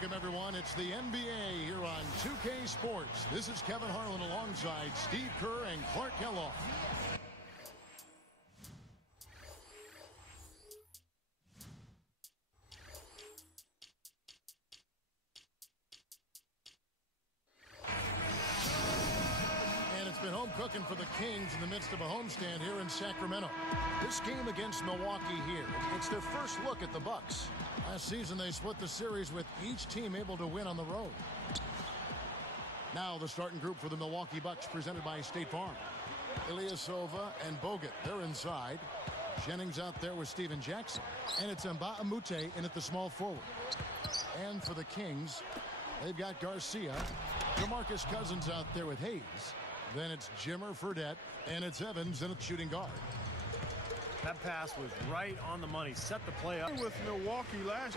Welcome, everyone. It's the NBA here on 2K Sports. This is Kevin Harlan alongside Steve Kerr and Clark Kellogg. And it's been home cooking for the Kings in the midst of a homestand here in Sacramento. This game against Milwaukee here, it's their first look at the Bucks. Last season, they split the series with each team able to win on the road. Now the starting group for the Milwaukee Bucks presented by State Farm. Ilyasova and Bogut, they're inside. Jennings out there with Steven Jackson. And it's Mbamute in at the small forward. And for the Kings, they've got Garcia. DeMarcus Cousins out there with Hayes. Then it's Jimmer Fredette. And it's Evans in at shooting guard. That pass was right on the money. Set the play up. With Milwaukee last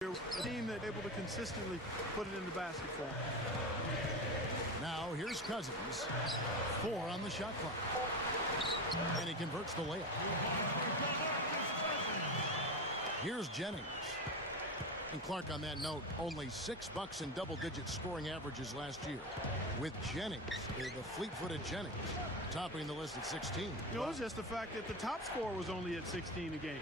year, a team that able to consistently put it in the basket for him. Now here's Cousins. 4 on the shot clock. And he converts the layup. Here's Jennings. And Clark, on that note, only 6 Bucks in double-digit scoring averages last year. With Jennings, the fleet-footed Jennings, topping the list at 16. You know, it was just the fact that the top scorer was only at 16 a game.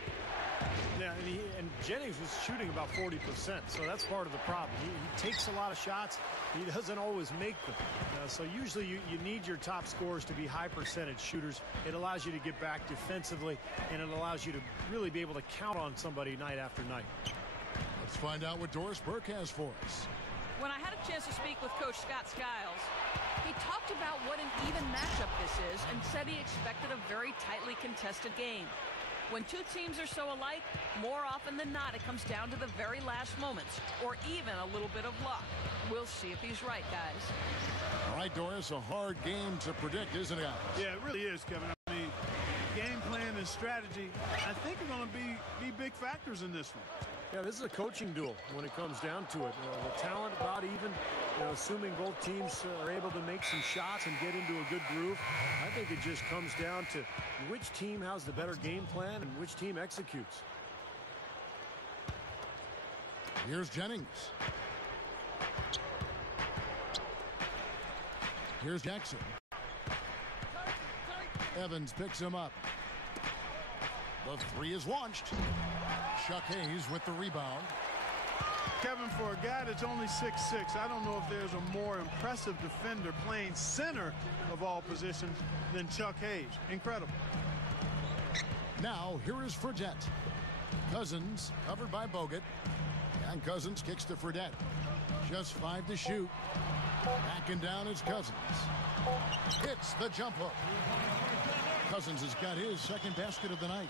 Yeah, and Jennings was shooting about 40%, so that's part of the problem. He takes a lot of shots. He doesn't always make them. So usually you need your top scorers to be high-percentage shooters. It allows you to get back defensively, and it allows you to really be able to count on somebody night after night. Let's find out what Doris Burke has for us. When I had a chance to speak with Coach Scott Skiles, he talked about what an even matchup this is and said he expected a very tightly contested game. When two teams are so alike, more often than not, it comes down to the very last moments or even a little bit of luck. We'll see if he's right, guys. All right, Doris, a hard game to predict, isn't it? Yeah, it really is, Kevin. I mean, game plan and strategy, I think, are going to be big factors in this one. Yeah, this is a coaching duel when it comes down to it. The talent about even, assuming both teams are able to make some shots and get into a good groove. I think it just comes down to which team has the better game plan and which team executes. Here's Jennings. Here's Jackson. Evans picks him up. The 3 is launched. Chuck Hayes with the rebound. Kevin, for a guy that's only 6'6", I don't know if there's a more impressive defender playing center of all positions than Chuck Hayes. Incredible. Now, here is Fredette. Cousins covered by Bogut. And Cousins kicks to Fredette. Just 5 to shoot. Backing down is Cousins. Hits the jump hook. Cousins has got his second basket of the night.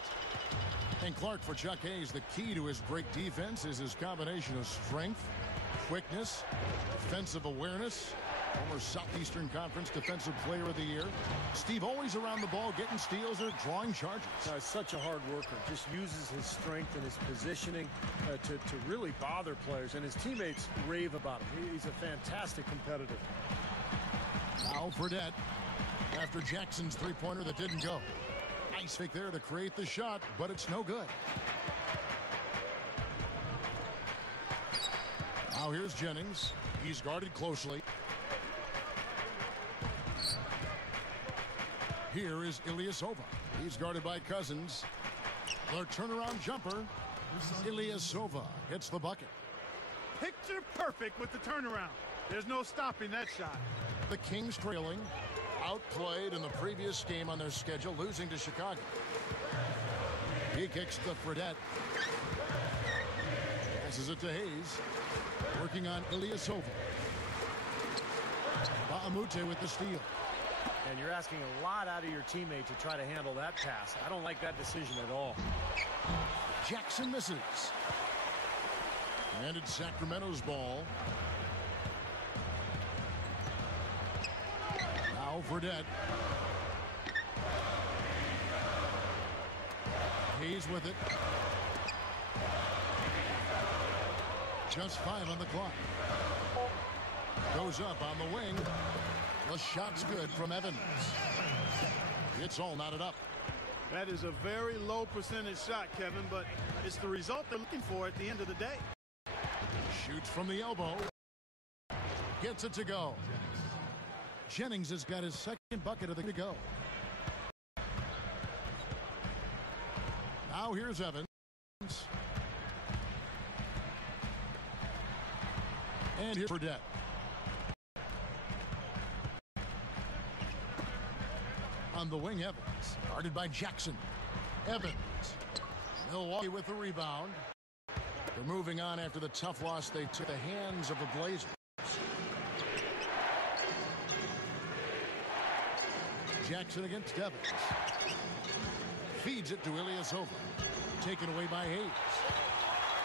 And Clark, for Chuck Hayes, the key to his great defense is his combination of strength, quickness, defensive awareness. Former Southeastern Conference Defensive Player of the Year. Steve always around the ball, getting steals or drawing charges. Such a hard worker. Just uses his strength and his positioning to really bother players. And his teammates rave about him. He's a fantastic competitor. Now Fredette, after Jackson's three-pointer that didn't go. Nice fake there to create the shot, but it's no good. Now here's Jennings. He's guarded closely. Here is Ilyasova. He's guarded by Cousins. The turnaround jumper. Ilyasova hits the bucket. Picture perfect with the turnaround. There's no stopping that shot. The Kings trailing. Outplayed in the previous game on their schedule, losing to Chicago. He kicks to Fredette. Passes it to Hayes. Working on Ilyasova. Mbamute with the steal. And you're asking a lot out of your teammate to try to handle that pass. I don't like that decision at all. Jackson misses. And it's Sacramento's ball. Now Fredette. Hayes with it. Just 5 on the clock. Goes up on the wing. The shot's good from Evans. It's all knotted up. That is a very low percentage shot, Kevin, but it's the result they're looking for at the end of the day. Shoots from the elbow. Gets it to go. Jennings has got his second bucket of the to go. Now here's Evans. And here's Fredette. On the wing, Evans. Guarded by Jackson. Evans. Milwaukee with the rebound. They're moving on after the tough loss they took the hands of the Blazers. Jackson against Evans. Feeds it to Ilyasova. Taken away by Hayes.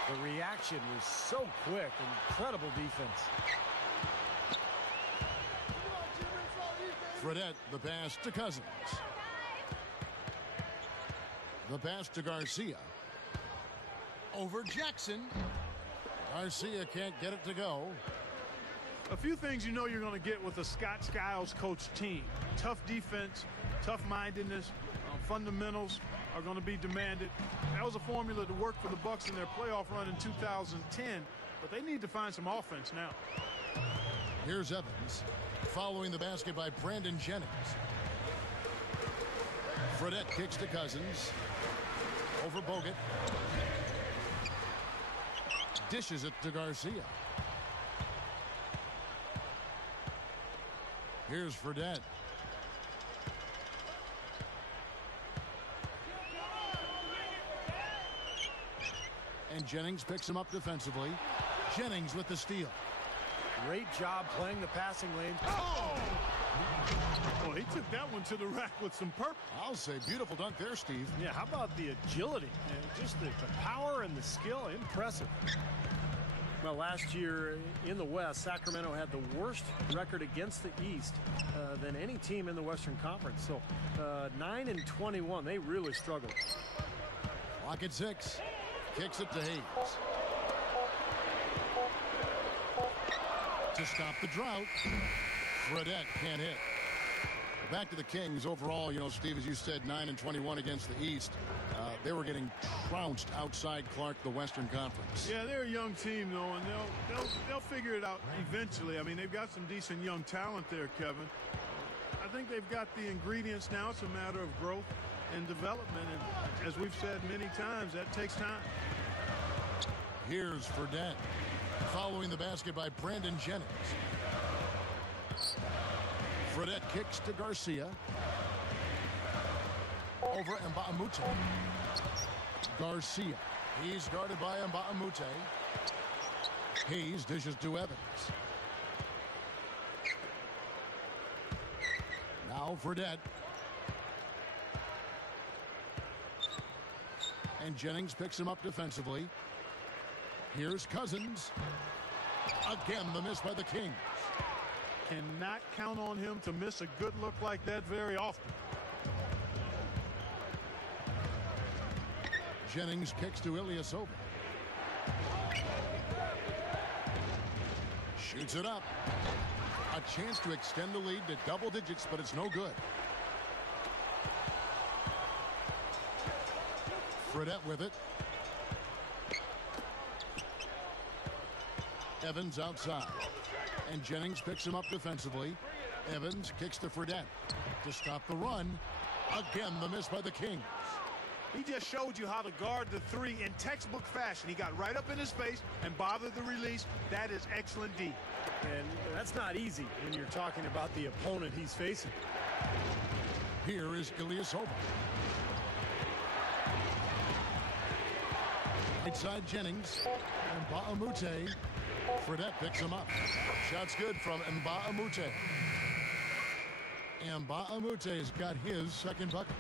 The reaction was so quick. Incredible defense. Fredette, the pass to Cousins. The pass to Garcia. Over Jackson. Garcia can't get it to go. A few things you know you're going to get with a Scott Skiles coach team. Tough defense, tough-mindedness, fundamentals are going to be demanded. That was a formula to work for the Bucks in their playoff run in 2010, but they need to find some offense now. Here's Evans, following the basket by Brandon Jennings. Fredette kicks to Cousins. Over Bogut. Dishes it to Garcia. Here's Fredette. And Jennings picks him up defensively. Jennings with the steal. Great job playing the passing lane. Oh! Well, he took that one to the rack with some purpose. I'll say beautiful dunk there, Steve. Yeah, how about the agility? Just the power and the skill. Impressive. Well, last year in the West, Sacramento had the worst record against the East than any team in the Western Conference. So 9-21, they really struggled. Clock at 6. Kicks it to Hayes. To stop the drought, Fredette can't hit. Back to the Kings overall, you know, Steve, as you said, 9-21 against the East. They were getting trounced outside Clark, the Western Conference. Yeah, they're a young team, though, and they'll figure it out eventually. I mean, they've got some decent young talent there, Kevin. I think they've got the ingredients now. It's a matter of growth and development, and as we've said many times, that takes time. Here's Fredette, following the basket by Brandon Jennings. Fredette kicks to Garcia. Over Mbamute. Garcia. He's guarded by Mbamute. Hayes dishes to Evans. Now Fredette. And Jennings picks him up defensively. Here's Cousins. Again, the miss by the Kings. Cannot count on him to miss a good look like that very often. Jennings kicks to Ilyasova. Shoots it up. A chance to extend the lead to double digits, but it's no good. Fredette with it. Evans outside. And Jennings picks him up defensively. Evans kicks to Fredette to stop the run. Again, the miss by the Kings. He just showed you how to guard the three in textbook fashion. He got right up in his face and bothered the release. That is excellent D. And that's not easy when you're talking about the opponent he's facing. Here is Ilyasova. Right side Jennings. And Mbamute. Fredette picks him up. Shot's good from Mbamute. Mbamute has got his second bucket.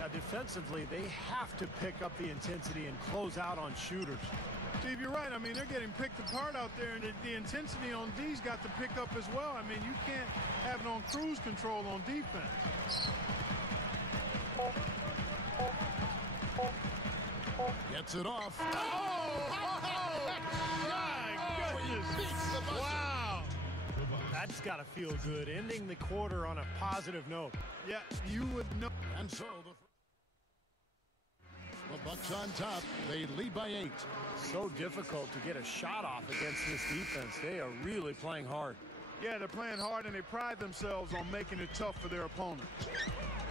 Now, defensively, they have to pick up the intensity and close out on shooters. Steve, you're right. I mean, they're getting picked apart out there, and the intensity on D's got to pick up as well. I mean, you can't have it on cruise control on defense. Gets it off. Wow. That's got to feel good, ending the quarter on a positive note. Yeah, you would know. And so The Bucks on top. They lead by 8. So difficult to get a shot off against this defense. They are really playing hard. Yeah, they're playing hard, and they pride themselves on making it tough for their opponents.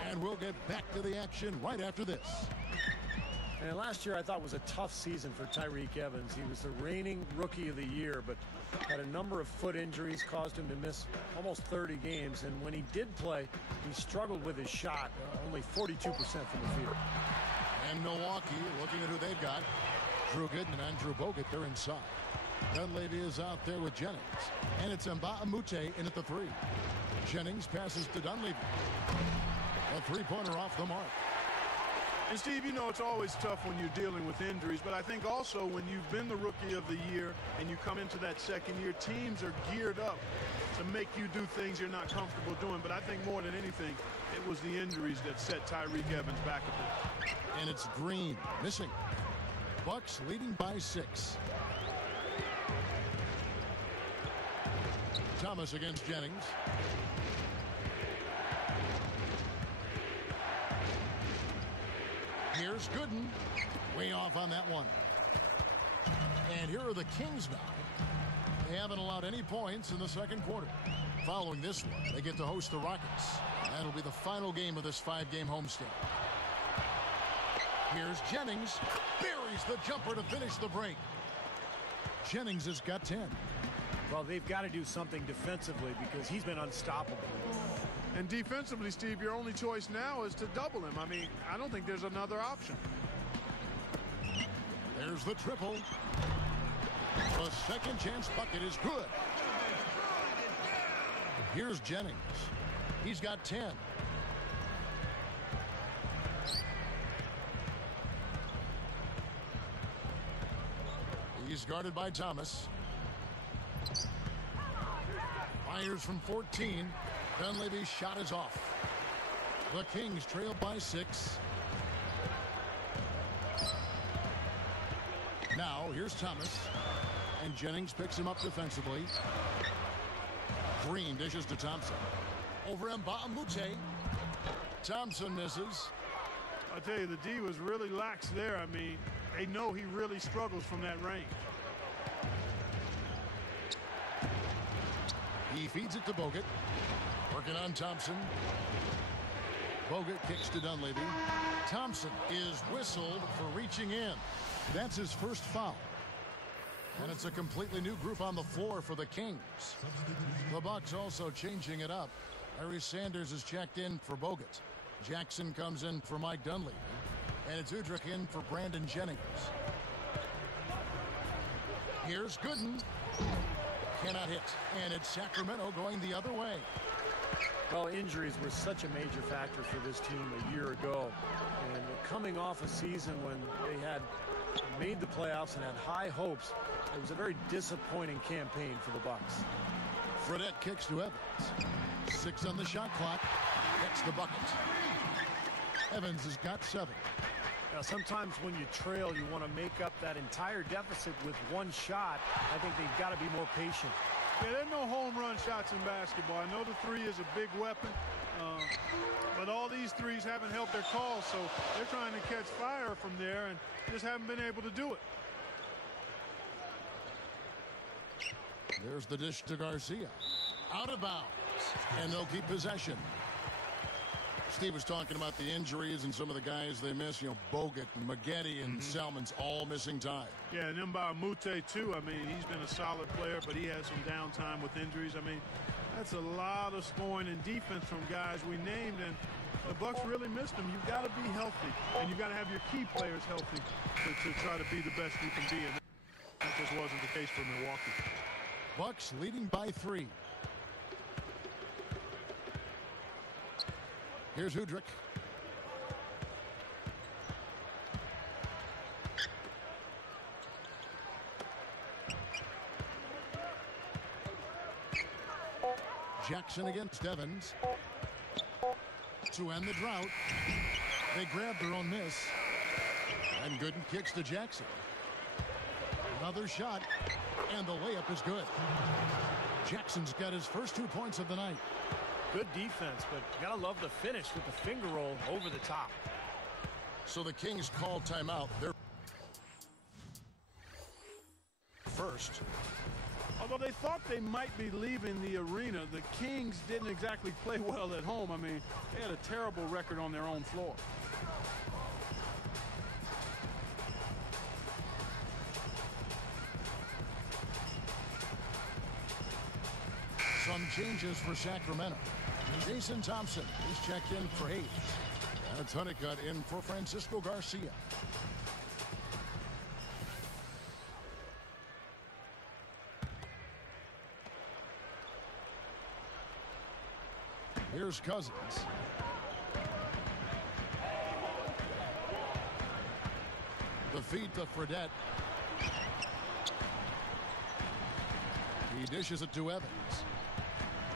And we'll get back to the action right after this. And last year I thought was a tough season for Tyreek Evans. He was the reigning Rookie of the Year, but had a number of foot injuries, caused him to miss almost 30 games. And when he did play, he struggled with his shot, only 42% from the field. And Milwaukee looking at who they've got. Drew Gooden and Andrew Bogut, they're inside. Dunleavy is out there with Jennings. And it's Mbamute in at the 3. Jennings passes to Dunleavy. A three-pointer off the mark. And Steve, you know it's always tough when you're dealing with injuries, but I think also when you've been the Rookie of the Year and you come into that second year, teams are geared up to make you do things you're not comfortable doing. But I think more than anything, it was the injuries that set Tyreek Evans back a bit. And it's Green missing. Bucks leading by 6. Thomas against Jennings. Here's Gooden. Way off on that one. And here are the Kings now. They haven't allowed any points in the second quarter. Following this one, they get to host the Rockets. That'll be the final game of this 5-game homestand. Here's Jennings. Buries the jumper to finish the break. Jennings has got 10. Well, they've got to do something defensively because he's been unstoppable. And defensively, Steve, your only choice now is to double him. I mean, I don't think there's another option. There's the triple. The second chance bucket is good. Here's Jennings. He's got 10. He's guarded by Thomas. Fires from 14. Dunleavy's shot is off. The Kings trail by 6. Now here's Thomas. And Jennings picks him up defensively. Green dishes to Thompson. Over Mbamute. Thompson misses. I tell you, the D was really lax there. I mean, they know he really struggles from that range. He feeds it to Bogut. Working on Thompson. Bogut kicks to Dunleavy. Thompson is whistled for reaching in. That's his first foul. And it's a completely new group on the floor for the Kings. The Bucks also changing it up. Larry Sanders is checked in for Bogut. Jackson comes in for Mike Dunleavy. And it's Udrich in for Brandon Jennings. Here's Gooden. Cannot hit. And it's Sacramento going the other way. Well, injuries were such a major factor for this team a year ago. And coming off a season when they had made the playoffs and had high hopes, it was a very disappointing campaign for the Bucks. Fredette kicks to Evans. 6 on the shot clock. That's the bucket. Evans has got 7. Now, sometimes when you trail, you want to make up that entire deficit with one shot. I think they've got to be more patient. Yeah, there are no home run shots in basketball. I know the 3 is a big weapon, but all these threes haven't helped their cause, so they're trying to catch fire from there and just haven't been able to do it. There's the dish to Garcia. Out of bounds. And they'll keep possession. Steve was talking about the injuries and some of the guys they miss. You know, Bogut and Maggette and Salmon's all missing time. Yeah, and then by Mute, too. I mean, he's been a solid player, but he had some downtime with injuries. I mean, that's a lot of scoring and defense from guys we named, and the Bucks really missed them. You've got to be healthy, and you've got to have your key players healthy to try to be the best you can be, and that just wasn't the case for Milwaukee. Bucks leading by 3. Here's Udrich. Jackson against Evans. To end the drought. They grab their own miss. And Gooden kicks to Jackson. Another shot. And the layup is good. Jackson's got his first 2 points of the night. Good defense, but you gotta love the finish with the finger roll over the top. So the Kings call timeout. They're first. Although they thought they might be leaving the arena, the Kings didn't exactly play well at home. I mean, they had a terrible record on their own floor. Some changes for Sacramento. Jason Thompson is checked in for Hayes. And Honeycutt in for Francisco Garcia. Here's Cousins. The feed to Fredette. He dishes it to Evans.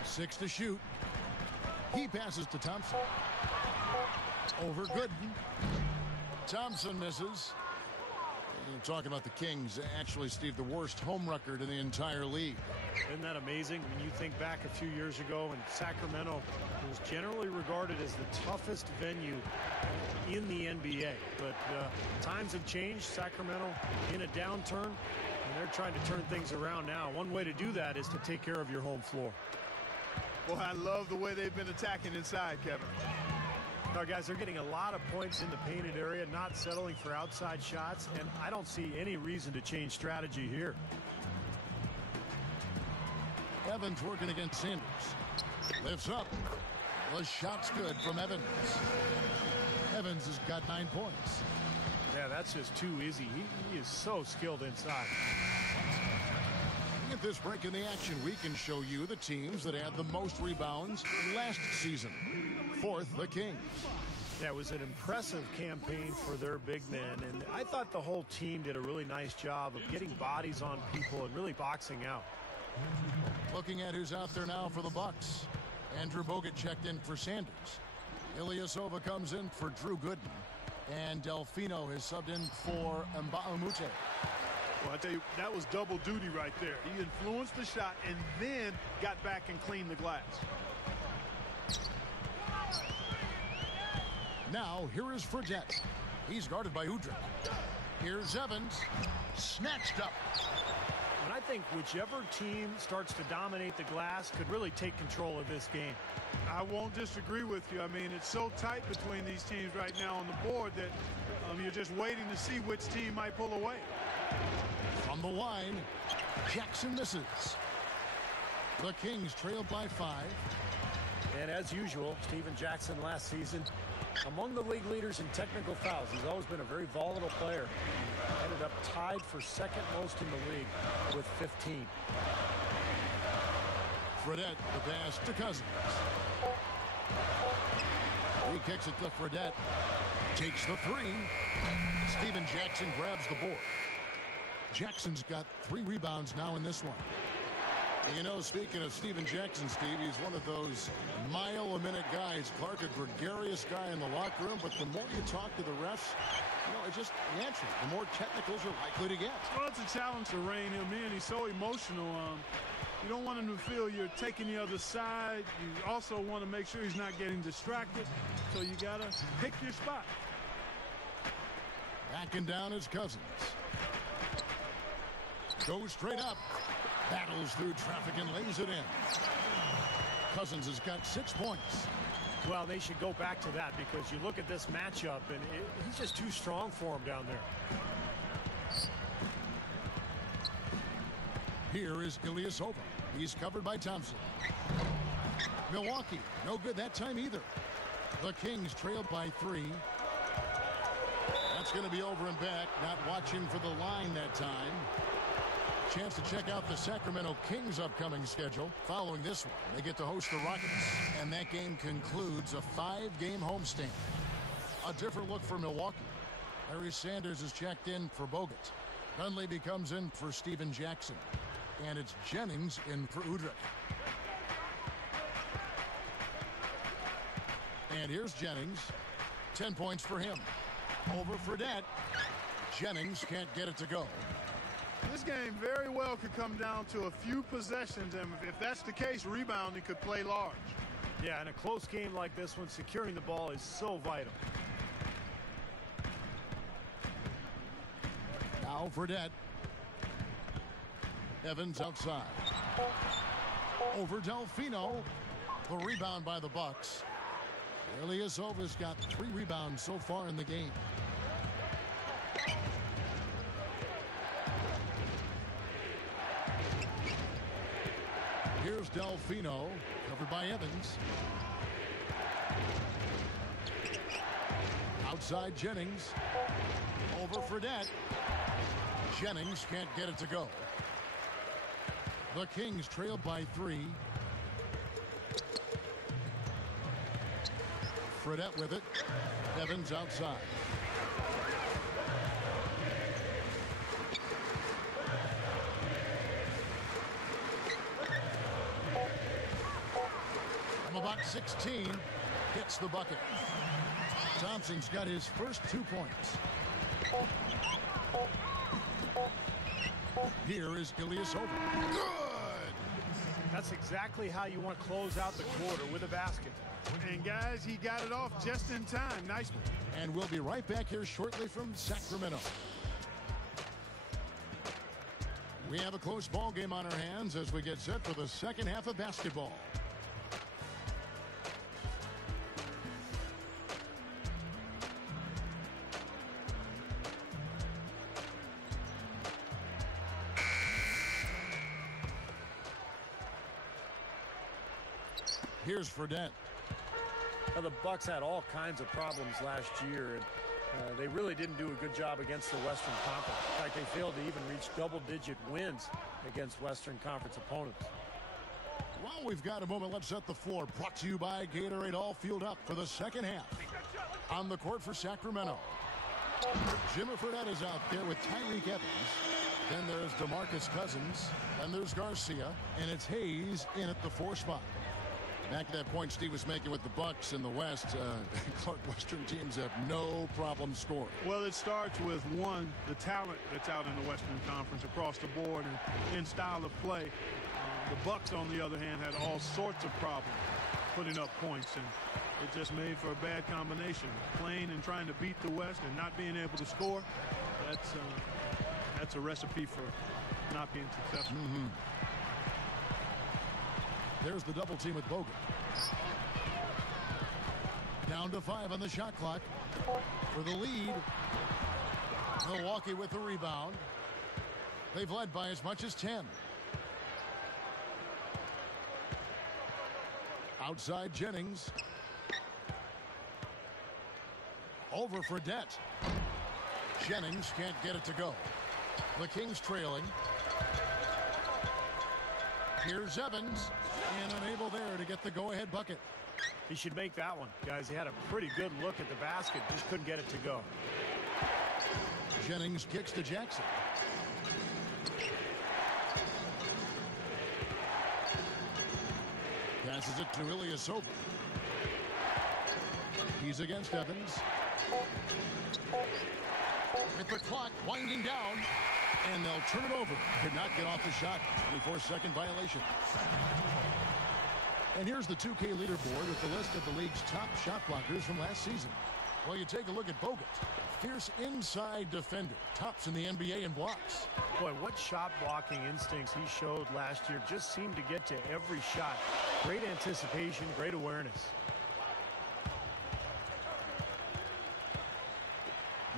6 to shoot. He passes to Thompson. Over Gooden. Thompson misses. You're talking about the Kings. Actually, Steve, the worst home record in the entire league. Isn't that amazing? When you think back a few years ago, and Sacramento was generally regarded as the toughest venue in the NBA. But times have changed. Sacramento in a downturn, and they're trying to turn things around now. One way to do that is to take care of your home floor. Boy, I love the way they've been attacking inside, Kevin. Now, guys, they're getting a lot of points in the painted area, not settling for outside shots, and I don't see any reason to change strategy here. Evans working against Sanders. Lifts up. The shot's good from Evans. Evans has got 9 points. Yeah, that's just too easy. He is so skilled inside. At this break in the action, we can show you the teams that had the most rebounds last season. 4th, the Kings. Yeah, it was an impressive campaign for their big men, and I thought the whole team did a really nice job of getting bodies on people and really boxing out. Looking at who's out there now for the Bucks. Andrew Bogut checked in for Sanders. Ilyasova comes in for Drew Gooden. And Delfino has subbed in for Mbahumute. Well, I tell you, that was double duty right there. He influenced the shot and then got back and cleaned the glass. Now, here is Fredette. He's guarded by Udrih. Here's Evans. Snatched up. And I think whichever team starts to dominate the glass could really take control of this game. I won't disagree with you. I mean, it's so tight between these teams right now on the board that you're just waiting to see which team might pull away. From the line, Jackson misses. The Kings trailed by 5. And as usual, Stephen Jackson last season, among the league leaders in technical fouls. He's always been a very volatile player. Ended up tied for second most in the league with 15. Fredette, the pass to Cousins. He kicks it to Fredette. Takes the 3. Stephen Jackson grabs the board. Jackson's got 3 rebounds now in this one. You know, speaking of Stephen Jackson, Steve, he's one of those mile-a-minute guys. Clark, a gregarious guy in the locker room, but the more you talk to the refs, you know, it's just natural. The more technicals you're likely to get. Well, it's a challenge to rein him in. He's so emotional. You don't want him to feel you're taking the other side. You also want to make sure he's not getting distracted. So you got to pick your spot. Backing down is Cousins. Goes straight up. Battles through traffic and lays it in. Cousins has got 6 points. Well, they should go back to that because you look at this matchup and he's just too strong for him down there. Here is Ilyasova. He's covered by Thompson. Milwaukee, no good that time either. The Kings trailed by 3. That's going to be over and back. Not watching for the line that time. Chance to check out the Sacramento Kings' upcoming schedule. Following this one, they get to host the Rockets. And that game concludes a 5-game homestand. A different look for Milwaukee. Larry Sanders is checked in for Bogut. Dunleavy comes in for Stephen Jackson. And it's Jennings in for Udrih. And here's Jennings. 10 points for him. Over Fredette. Jennings can't get it to go. This game very well could come down to a few possessions, and if that's the case, rebounding could play large. Yeah, in a close game like this one, securing the ball is so vital. Now Fredette. Evans outside. Over Delfino. The rebound by the Bucks. Ilyasova's got 3 rebounds so far in the game. Here's Delfino, covered by Evans. Outside Jennings. Over Fredette. Jennings can't get it to go. The Kings trailed by 3. Fredette with it. Evans outside. From about 16, hits the bucket. Thompson's got his first 2 points. Here is Ilyasova. Good! That's exactly how you want to close out the quarter, with a basket. And guys, he got it off just in time. Nice one. And we'll be right back here shortly from Sacramento. We have a close ball game on our hands as we get set for the second half of basketball. Here's Fredette. Now, the Bucks had all kinds of problems last year, and they really didn't do a good job against the Western Conference. In fact, they failed to even reach double-digit wins against Western Conference opponents. Well, we've got a moment. Let's set the floor. Brought to you by Gatorade. All fueled up for the second half. On the court for Sacramento, Jimmy Fredette is out there with Tyreek Evans. Then there's DeMarcus Cousins. Then there's Garcia. And it's Hayes in at the 4 spot. Back to that point Steve was making with the Bucks in the West. Clark, Western teams have no problem scoring. Well, it starts with, one, the talent that's out in the Western Conference across the board and in style of play. The Bucks, on the other hand, had all sorts of problems putting up points, and it just made for a bad combination. Playing and trying to beat the West and not being able to score, that's a recipe for not being successful. There's the double team with Bogut. Down to 5 on the shot clock. For the lead. Milwaukee with the rebound. They've led by as much as 10. Outside Jennings. Over Fredette. Jennings can't get it to go. The Kings trailing. Here's Evans. And unable there to get the go-ahead bucket. He should make that one, guys. He had a pretty good look at the basket, just couldn't get it to go. Jennings kicks to Jackson. Passes it to Ilyasova. He's against Evans. With the clock winding down. And they'll turn it over. Could not get off the shot. 24-second violation. And here's the 2K leaderboard with the list of the league's top shot blockers from last season. Well, you take a look at Bogut. Fierce inside defender. Tops in the NBA in blocks. Boy, what shot blocking instincts he showed last year. Just seemed to get to every shot. Great anticipation, great awareness.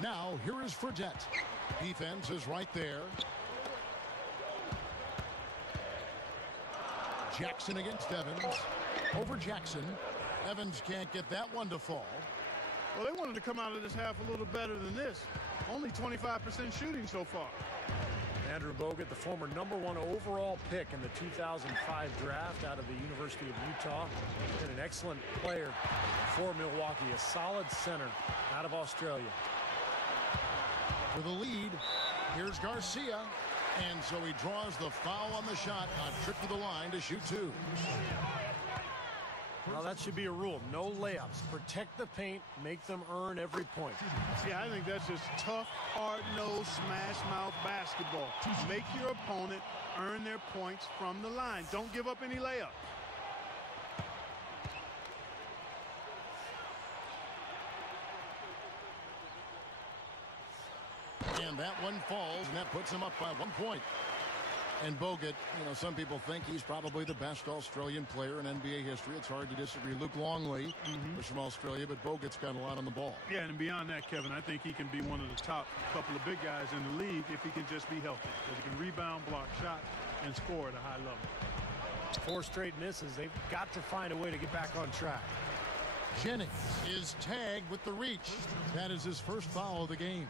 Now, here is Fredette. Defense is right there. Jackson against Evans. Over Jackson. Evans can't get that one to fall. Well, they wanted to come out of this half a little better than this. Only 25% shooting so far. Andrew Bogut, the former #1 overall pick in the 2005 draft out of the University of Utah. And an excellent player for Milwaukee. A solid center out of Australia. For the lead, here's Garcia. And so he draws the foul on the shot. A trip to the line to shoot 2. Well, that should be a rule. No layups. Protect the paint. Make them earn every point. Yeah, I think that's just tough, hard-nosed, smash-mouth basketball. Make your opponent earn their points from the line. Don't give up any layups. And And that one falls, and that puts him up by 1 point. And Bogut, some people think he's probably the best Australian player in NBA history. It's hard to disagree. Luke Longley was from Australia, but Bogut's got a lot on the ball. Yeah, and beyond that, Kevin, I think he can be one of the top couple of big guys in the league if he can just be healthy. Because he can rebound, block shot, and score at a high level. 4 straight misses. They've got to find a way to get back on track. Jennings is tagged with the reach. That is his first foul of the game.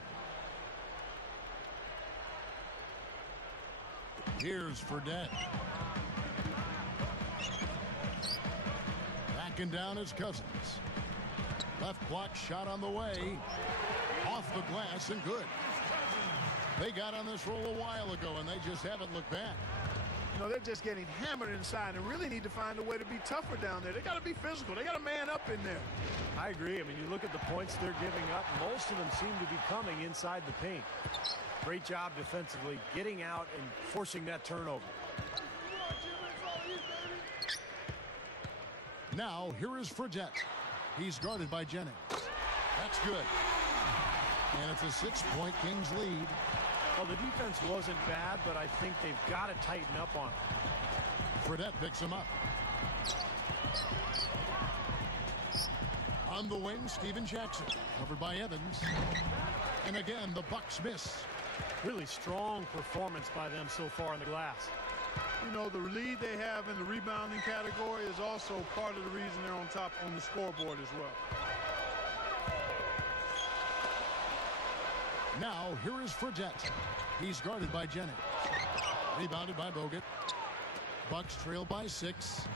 Here's Fredette. Backing down his Cousins. Left block shot on the way. Off the glass and good. They got on this roll a while ago, and they just haven't looked back. They're just getting hammered inside and really need to find a way to be tougher down there. They got to be physical. They got to man up in there. I agree. I mean, you look at the points they're giving up. Most of them seem to be coming inside the paint. Great job defensively, getting out and forcing that turnover. Now, here is Fredette. He's guarded by Jennings. That's good. And it's a 6-point Kings lead. Well, the defense wasn't bad, but I think they've got to tighten up on it. Fredette picks him up. On the wing, Steven Jackson, covered by Evans. And again, the Bucks miss. Really strong performance by them so far in the glass. The lead they have in the rebounding category is also part of the reason they're on top on the scoreboard as well. Now, here is Fredette. He's guarded by Jennings. Rebounded by Bogut. Bucks trail by 6.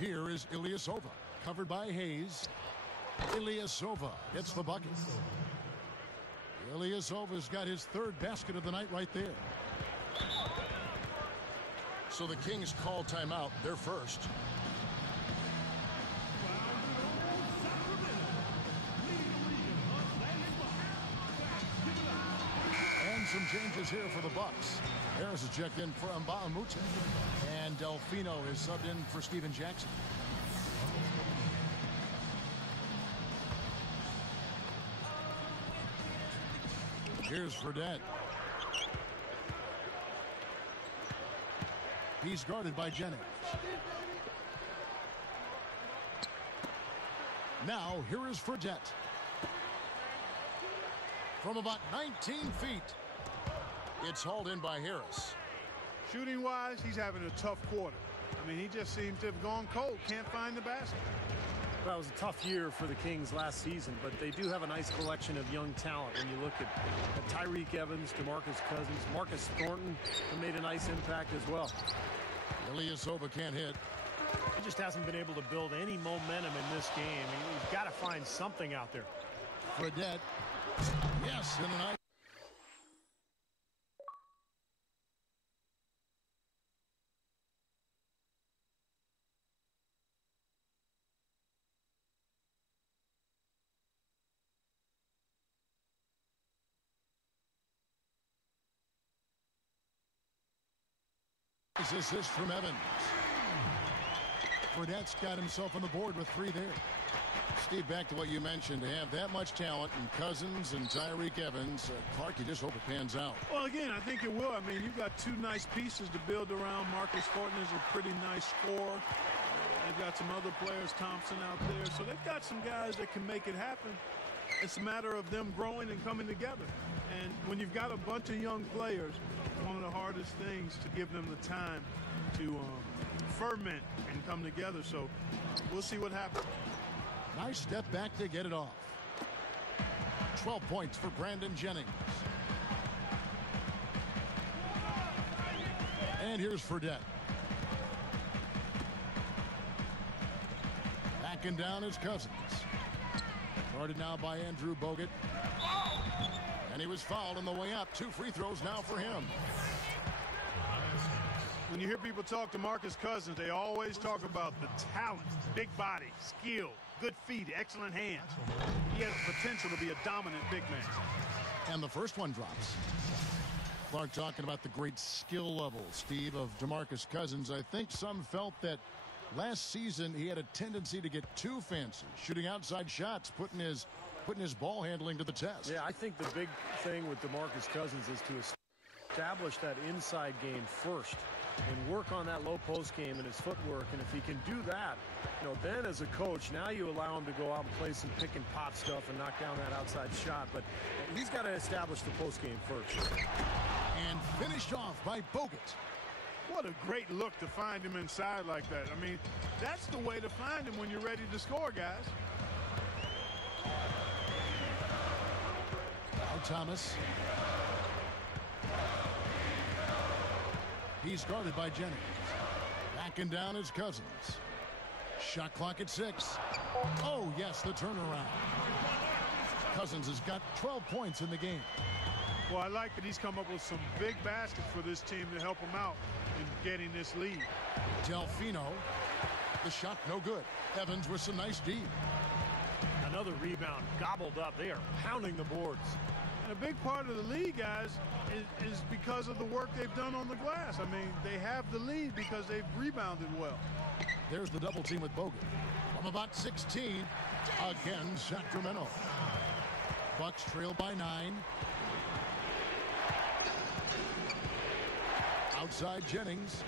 Here is Ilyasova, covered by Hayes. Ilyasova gets the bucket. Ilyasova's got his 3rd basket of the night right there. So the Kings call timeout. They're first. And some changes here for the Bucks. Harris is checked in for Mbamute. And Delfino is subbed in for Steven Jackson. Here's Fredette. He's guarded by Jennings. Now, here is Fredette. From about 19 feet. It's hauled in by Harris. Shooting-wise, he's having a tough quarter. I mean, he just seems to have gone cold. Can't find the basket. Well, it was a tough year for the Kings last season, but they do have a nice collection of young talent. When you look at Tyreek Evans, DeMarcus Cousins, Marcus Thornton, who made a nice impact as well. Ilyasova can't hit. He just hasn't been able to build any momentum in this game. He's got to find something out there. Fredette. Yes, in the night. Assist from Evans. Fredette's got himself on the board with 3 there. Steve, back to what you mentioned, to have that much talent in Cousins and Tyreek Evans, Clark, you just hope it pans out. Well, again, I think it will. I mean, you've got 2 nice pieces to build around. Marcus Thornton is a pretty nice scorer. They've got some other players, Thompson out there. So they've got some guys that can make it happen. It's a matter of them growing and coming together. And when you've got a bunch of young players, one of the hardest things to give them the time to ferment and come together. So we'll see what happens. Nice step back to get it off. 12 points for Brandon Jennings. And here's Fredette. Backing down his Cousins. Guarded now by Andrew Bogut. And he was fouled on the way up. 2 free throws now for him. When you hear people talk to Marcus Cousins, they always talk about the talent, big body, skill, good feet, excellent hands. He has the potential to be a dominant big man. And the first one drops. Clark talking about the great skill level, Steve, of DeMarcus Cousins. I think some felt that Last season, he had a tendency to get too fancy, shooting outside shots, putting his ball handling to the test. Yeah, I think the big thing with DeMarcus Cousins is to establish that inside game first and work on that low post game and his footwork. And if he can do that, then as a coach, now you allow him to go out and play some pick and pop stuff and knock down that outside shot. But he's got to establish the post game first. And finished off by Bogut. What a great look to find him inside like that. I mean, that's the way to find him when you're ready to score, guys. Now Thomas. He's guarded by Jennings. Backing down is Cousins. Shot clock at 6. Oh, yes, the turnaround. Cousins has got 12 points in the game. Well, I like that he's come up with some big baskets for this team to help him out in getting this lead. Delfino. The shot no good. Evans with some nice D. Another rebound gobbled up. They are pounding the boards. And a big part of the lead, guys, is because of the work they've done on the glass. I mean, they have the lead because they've rebounded well. There's the double team with Bogut. From about 16, again, Sacramento. Bucks trail by 9. Outside Jennings.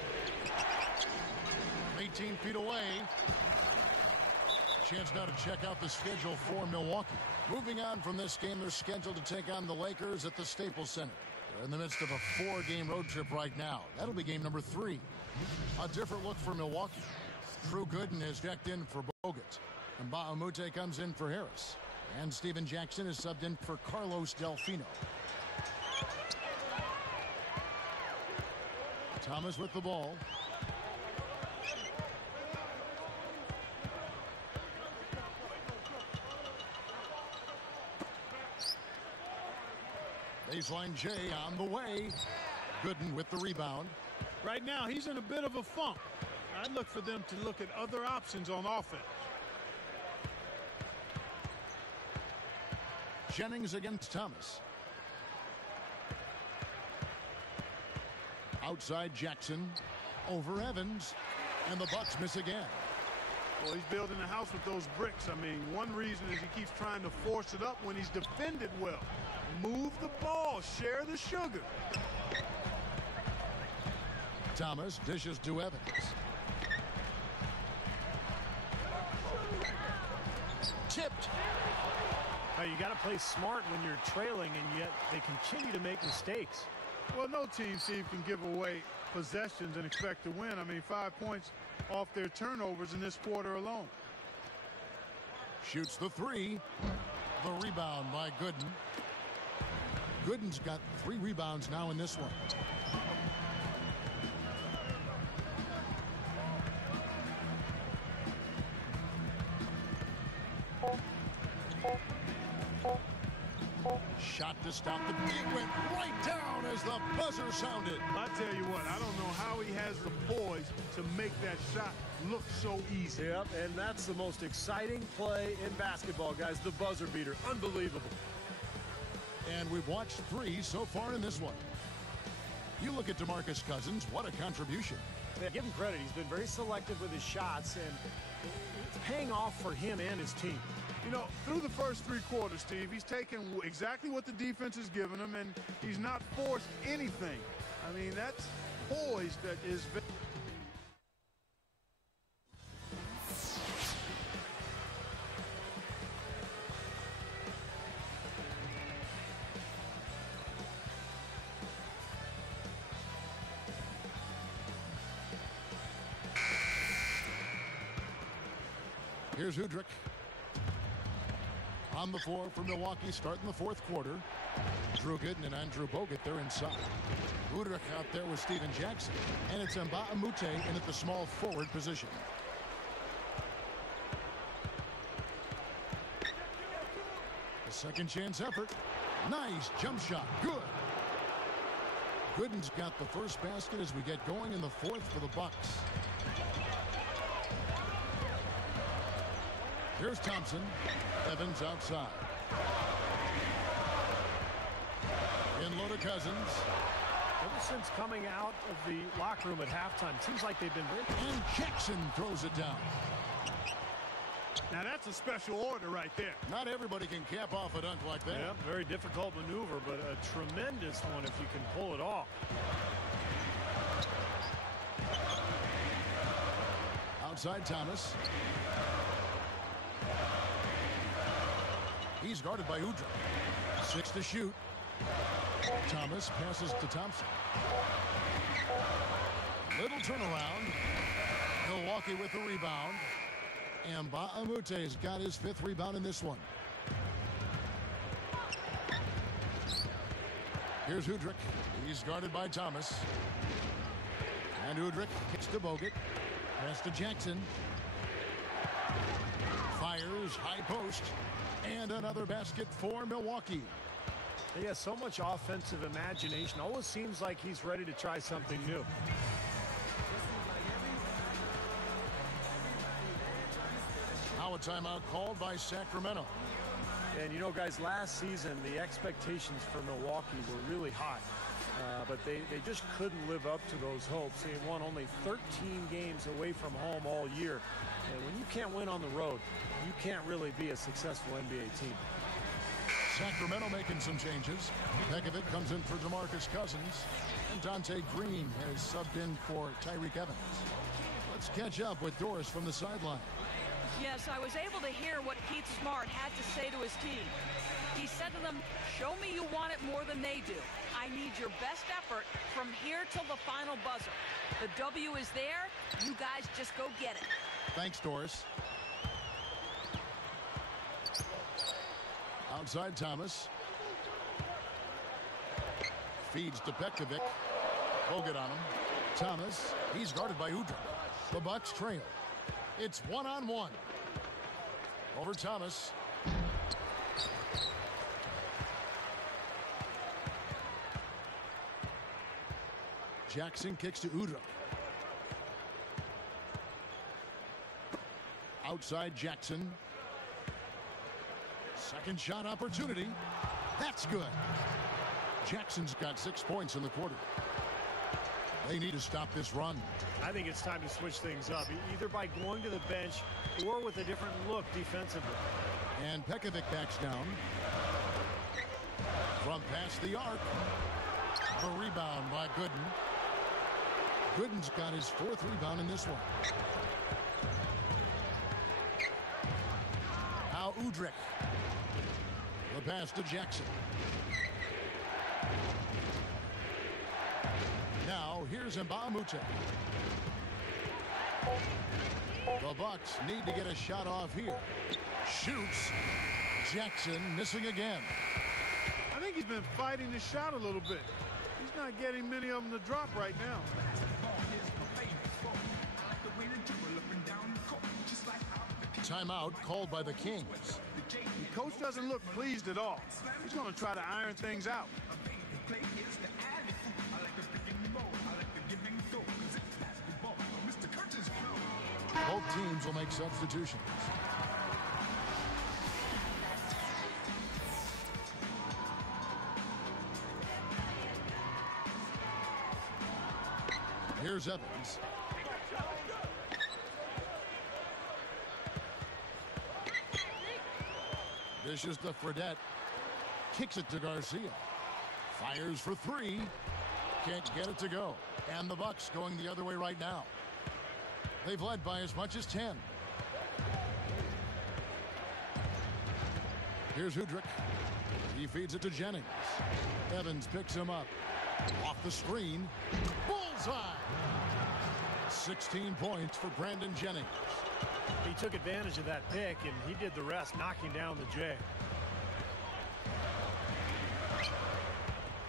18 feet away. Chance now to check out the schedule for Milwaukee. Moving on from this game, they're scheduled to take on the Lakers at the Staples Center. They're in the midst of a 4-game road trip right now. That'll be game number 3. A different look for Milwaukee. Drew Gooden is checked in for Bogut. And Mbah-a-Moute comes in for Harris. And Steven Jackson is subbed in for Carlos Delfino. Thomas with the ball. Baseline J on the way. Gooden with the rebound. Right now, he's in a bit of a funk. I'd look for them to look at other options on offense. Jennings against Thomas. Outside Jackson. Over Evans. And the Bucks miss again. Well, he's building a house with those bricks. I mean, one reason is he keeps trying to force it up when he's defended well. Move the ball. Share the sugar. Thomas dishes to Evans. Tipped. Now, you got to play smart when you're trailing, and yet they continue to make mistakes. Well, no team, Steve, can give away possessions and expect to win. I mean, 5 points off their turnovers in this quarter alone. Shoots the 3. The rebound by Gooden. Gooden's got 3 rebounds now in this one. Shot to stop the beat went right down as the buzzer sounded. I tell you what, I don't know how he has the poise to make that shot look so easy. Yep, and that's the most exciting play in basketball, guys. The buzzer beater. Unbelievable. And we've watched 3 so far in this one. You look at DeMarcus Cousins, what a contribution. Yeah, give him credit. He's been very selective with his shots, and it's paying off for him and his team. You know, through the first 3 quarters, Steve, he's taken exactly what the defense has given him, and he's not forced anything. I mean, that's poise that is very... Here's Udrich. On the floor for Milwaukee, starting the 4th quarter. Drew Gooden and Andrew Bogut, they're inside. Udrich out there with Steven Jackson. And it's Mbah-a-Moute in at the small forward position. A second chance effort. Nice jump shot. Good. Gooden's got the first basket as we get going in the 4th for the Bucks. Here's Thompson. Evans outside. In low to Cousins. Ever since coming out of the locker room at halftime, it seems like they've been... And Jackson throws it down. Now that's a special order right there. Not everybody can cap off a dunk like that. Yeah, very difficult maneuver, but a tremendous one if you can pull it off. Outside Thomas. He's guarded by Udrih. 6 to shoot. Thomas passes to Thompson. Little turnaround. Milwaukee with the rebound. And Baamute's got his 5th rebound in this one. Here's Udrih. He's guarded by Thomas. And Udrih kicks to Bogut. Pass to Jackson. Fires high post. And another basket for Milwaukee. He has so much offensive imagination. Always seems like he's ready to try something new. Now a timeout called by Sacramento. And you know, guys, last season the expectations for Milwaukee were really high. But they just couldn't live up to those hopes. They won only 13 games away from home all year. And when you can't win on the road, you can't really be a successful NBA team. Sacramento making some changes. Pekovic comes in for DeMarcus Cousins. And Dante Green has subbed in for Tyreke Evans. Let's catch up with Doris from the sideline. Yes, I was able to hear what Keith Smart had to say to his team. He said to them, show me you want it more than they do. I need your best effort from here till the final buzzer. The W is there. You guys just go get it. Thanks, Doris. Outside Thomas. Feeds to Pekovic. Bogut on him. Thomas, he's guarded by Udrih. The Bucks trail. It's 1-on-1. Over Thomas. Jackson kicks to Udrih. Outside Jackson. Second shot opportunity. That's good. Jackson's got 6 points in the quarter. They need to stop this run. I think it's time to switch things up, either by going to the bench or with a different look defensively. And Pekovic backs down. From past the arc. A rebound by Gooden. Gooden's got his 4th rebound in this one. Now Udrih. The pass to Jackson. Now here's Mbamute. The Bucks need to get a shot off here. Shoots. Jackson missing again. I think he's been fighting the shot a little bit. He's not getting many of them to drop right now. Timeout called by the Kings. The coach doesn't look pleased at all. He's going to try to iron things out. Both teams will make substitutions. Here's Evans. Dishes to Fredette. Kicks it to Garcia. Fires for 3. Can't get it to go. And the Bucks going the other way right now. They've led by as much as 10. Here's Udrih. He feeds it to Jennings. Evans picks him up. Off the screen. Bullseye! 16 points for Brandon Jennings. He took advantage of that pick, and he did the rest, knocking down the J.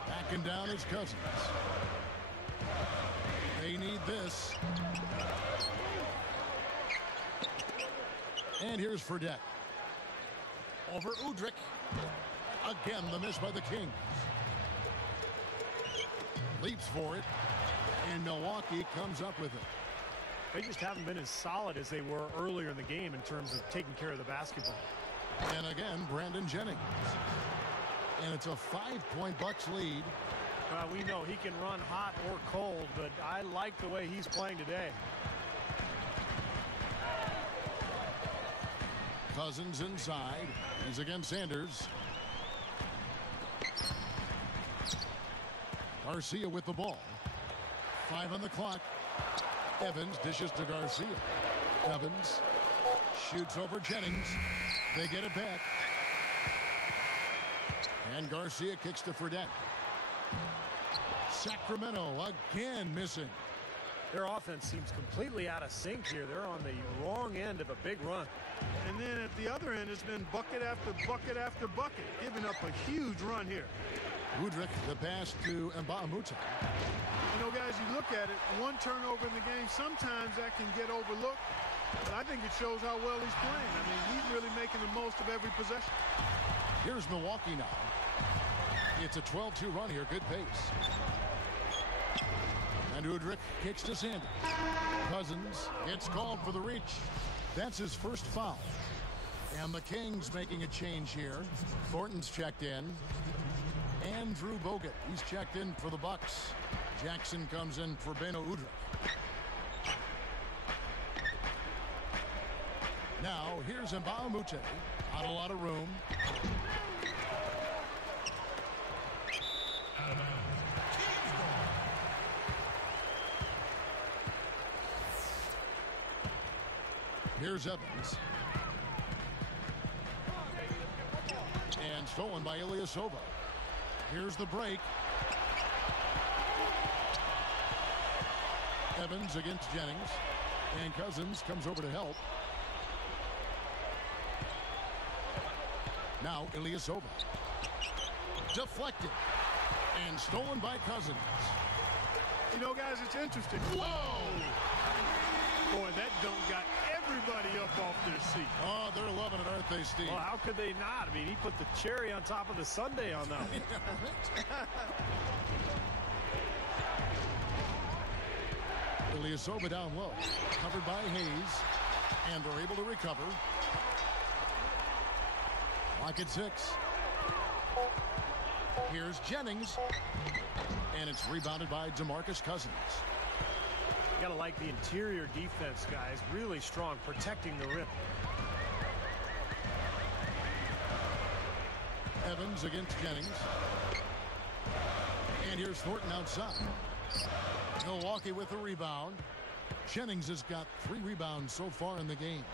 Backing down his Cousins. They need this. And here's Fredette. Over Udrih. Again, the miss by the Kings. Leaps for it. And Milwaukee comes up with it. They just haven't been as solid as they were earlier in the game in terms of taking care of the basketball. And again, Brandon Jennings. And it's a 5-point Bucks lead. Well, we know he can run hot or cold, but I like the way he's playing today. Cousins inside. He's against Sanders. Garcia with the ball. 5 on the clock. Evans dishes to Garcia. Evans shoots over Jennings. They get it back. And Garcia kicks to Fredette. Sacramento again missing. Their offense seems completely out of sync here. They're on the wrong end of a big run. And then at the other end, it's been bucket after bucket after bucket, giving up a huge run here. Woodrick, the pass to Mbamute. You know, guys, you look at it, one turnover in the game, sometimes that can get overlooked. But I think it shows how well he's playing. I mean, he's really making the most of every possession. Here's Milwaukee now. It's a 12-2 run here. Good pace. And Woodrick kicks to Sanders. Cousins gets called for the reach. That's his first foul. And the Kings making a change here. Thornton's checked in. Andrew Bogut, he's checked in for the Bucks. Jackson comes in for Beno Udrih. Now here's Mbamute. Not a lot of room. Here's Evans. And stolen by Ilyasova. Here's the break. Evans against Jennings. And Cousins comes over to help. Now Ilyasova. Deflected. And stolen by Cousins. You know, guys, it's interesting. Whoa! Boy, that dunk got everybody up off their seat. Oh, they're loving it, aren't they, Steve? Well, how could they not? I mean, he put the cherry on top of the sundae on that one. Ilyasova down low. Covered by Hayes. And they're able to recover. Lock at 6. Here's Jennings. And it's rebounded by DeMarcus Cousins. You gotta like the interior defense, guys. Really strong, protecting the rim. Evans against Jennings. And here's Thornton outside. Milwaukee with the rebound. Jennings has got 3 rebounds so far in the game.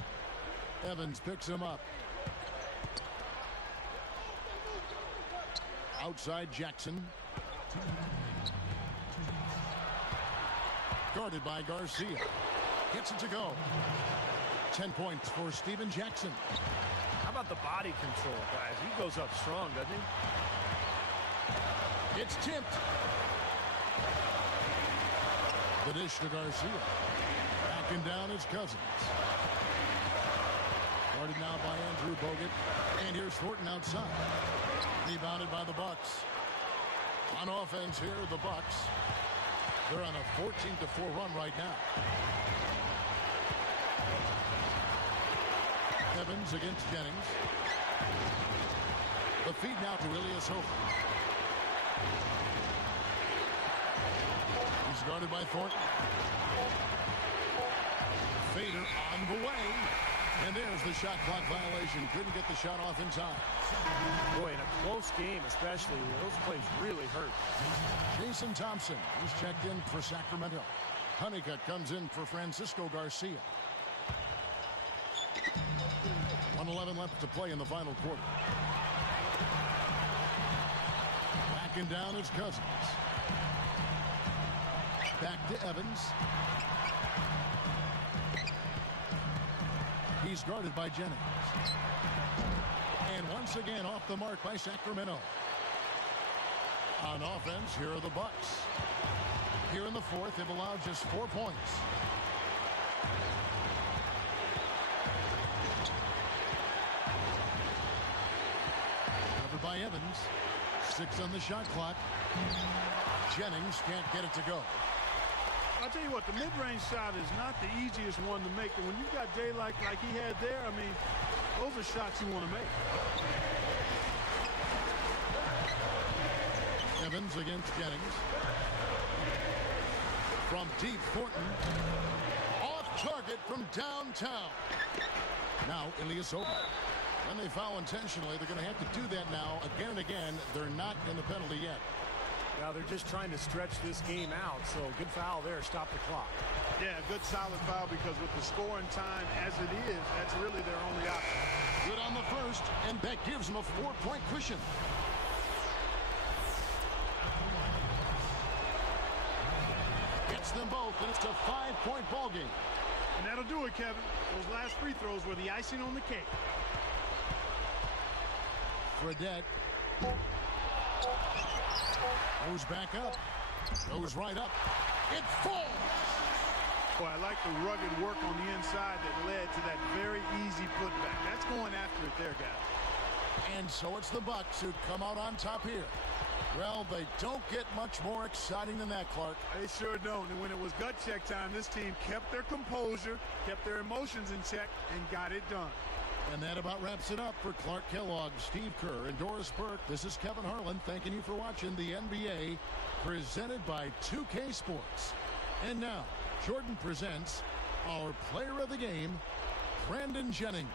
Evans picks him up. Outside Jackson. Guarded by Garcia. Gets it to go. 10 points for Steven Jackson. How about the body control, guys? He goes up strong, doesn't he? It's tipped. The dish to Garcia. Backing down is Cousins. Guarded now by Andrew Bogut. And here's Thornton outside. Rebounded by the Bucks. On offense here, the Bucks. They're on a 14-4 run right now. Evans against Jennings. The feed now to Ilyasova. He's guarded by Thornton. Fader on the way. And there's the shot clock violation. Couldn't get the shot off in time. Boy, in a close game especially, those plays really hurt. Jason Thompson, he's checked in for Sacramento. Honeycutt comes in for Francisco Garcia. 1:11 left to play in the final quarter. Backing down is Cousins. Back to Evans. He's guarded by Jennings. And once again off the mark by Sacramento. On offense, here are the Bucks. Here in the fourth, they've allowed just 4 points. Covered by Evans. 6 on the shot clock. Jennings can't get it to go. I'll tell you what, the mid-range shot is not the easiest one to make. And when you've got daylight like he had there, I mean, those are shots you want to make. Evans against Jennings. From deep, Thornton. Off target from downtown. Now Ilyasova. When they foul intentionally, they're going to have to do that now again and again. They're not in the penalty yet. Now they're just trying to stretch this game out, so good foul there. Stop the clock. Yeah, good solid foul, because with the scoring time as it is, that's really their only option. Good on the first, and that gives them a 4-point cushion. Gets them both, and it's a 5-point ball game. And that'll do it, Kevin. Those last free throws were the icing on the cake. Fredette goes back up, goes right up. It falls. Boy, I like the rugged work on the inside that led to that very easy putback. That's going after it there, guys. And so it's the Bucks who come out on top here. Well, they don't get much more exciting than that, Clark. They sure don't. And when it was gut check time, this team kept their composure, kept their emotions in check, and got it done. And that about wraps it up for Clark Kellogg, Steve Kerr, and Doris Burke. This is Kevin Harlan thanking you for watching the NBA presented by 2K Sports. And now, Jordan presents our player of the game, Brandon Jennings.